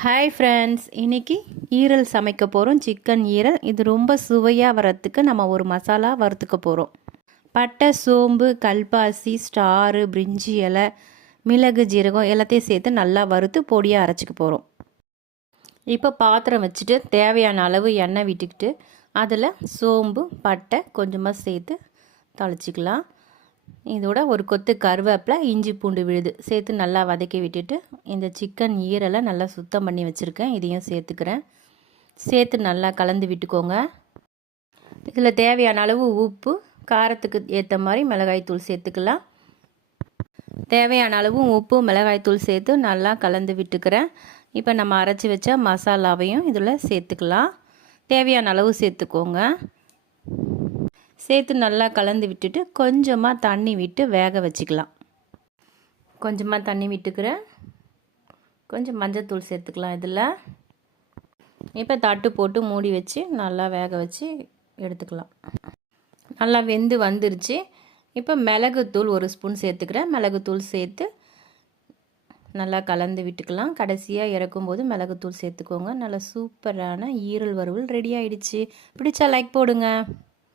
Hi friends, இன்றைக்கி ஈரல் சமைக்க போகிறோம். சிக்கன் ஈரல். இது ரொம்ப சுவையாக வரத்துக்கு நம்ம ஒரு மசாலா வறுத்துக்க போகிறோம். பட்டை, சோம்பு, கல்பாசி, ஸ்டாரு, பிரிஞ்சி இலை, மிளகு, ஜீரகம் எல்லாத்தையும் சேர்த்து நல்லா வறுத்து பொடியாக அரைச்சிக்க போகிறோம். இப்போ பாத்திரம் வச்சுட்டு தேவையான அளவு எண்ணெய் விட்டுக்கிட்டு அதில் சோம்பு, பட்டை கொஞ்சமாக சேர்த்து தாளிச்சிக்கலாம். இதோட ஒரு கொத்து கருவேப்பிலை, இஞ்சி பூண்டு விழுது சேர்த்து நல்லா வதக்கி விட்டுட்டு இந்த சிக்கன் ஈரலை நல்லா சுத்தம் பண்ணி வச்சுருக்கேன். இதையும் சேர்த்துக்கிறேன். சேர்த்து நல்லா கலந்து விட்டுக்கோங்க. இதில் தேவையான அளவு உப்பு, காரத்துக்கு ஏற்ற மாதிரி மிளகாய்த்தூள் சேர்த்துக்கலாம். தேவையான அளவு உப்பு, மிளகாய்த்தூள் சேர்த்து நல்லா கலந்து விட்டுக்கிறேன். இப்போ நம்ம அரைச்சி வச்ச மசாலாவையும் இதில் சேர்த்துக்கலாம். தேவையான அளவு சேர்த்துக்கோங்க. சேர்த்து நல்லா கலந்து விட்டுட்டு கொஞ்சமாக தண்ணி விட்டு வேக வச்சுக்கலாம். கொஞ்சமாக தண்ணி விட்டுக்கிறேன். கொஞ்சம் மஞ்சத்தூள் சேர்த்துக்கலாம் இதில். இப்போ தட்டு போட்டு மூடி வச்சு நல்லா வேக வச்சு எடுத்துக்கலாம். நல்லா வெந்து வந்துருச்சு. இப்போ மிளகுத்தூள் ஒரு ஸ்பூன் சேர்த்துக்கிறேன். மிளகுத்தூள் சேர்த்து நல்லா கலந்து விட்டுக்கலாம். கடைசியாக இறக்கும்போது மிளகுத்தூள் சேர்த்துக்கோங்க. நல்லா சூப்பரான ஈரல் வறுவல் ரெடி ஆகிடுச்சு. பிடிச்சா லைக் போடுங்க.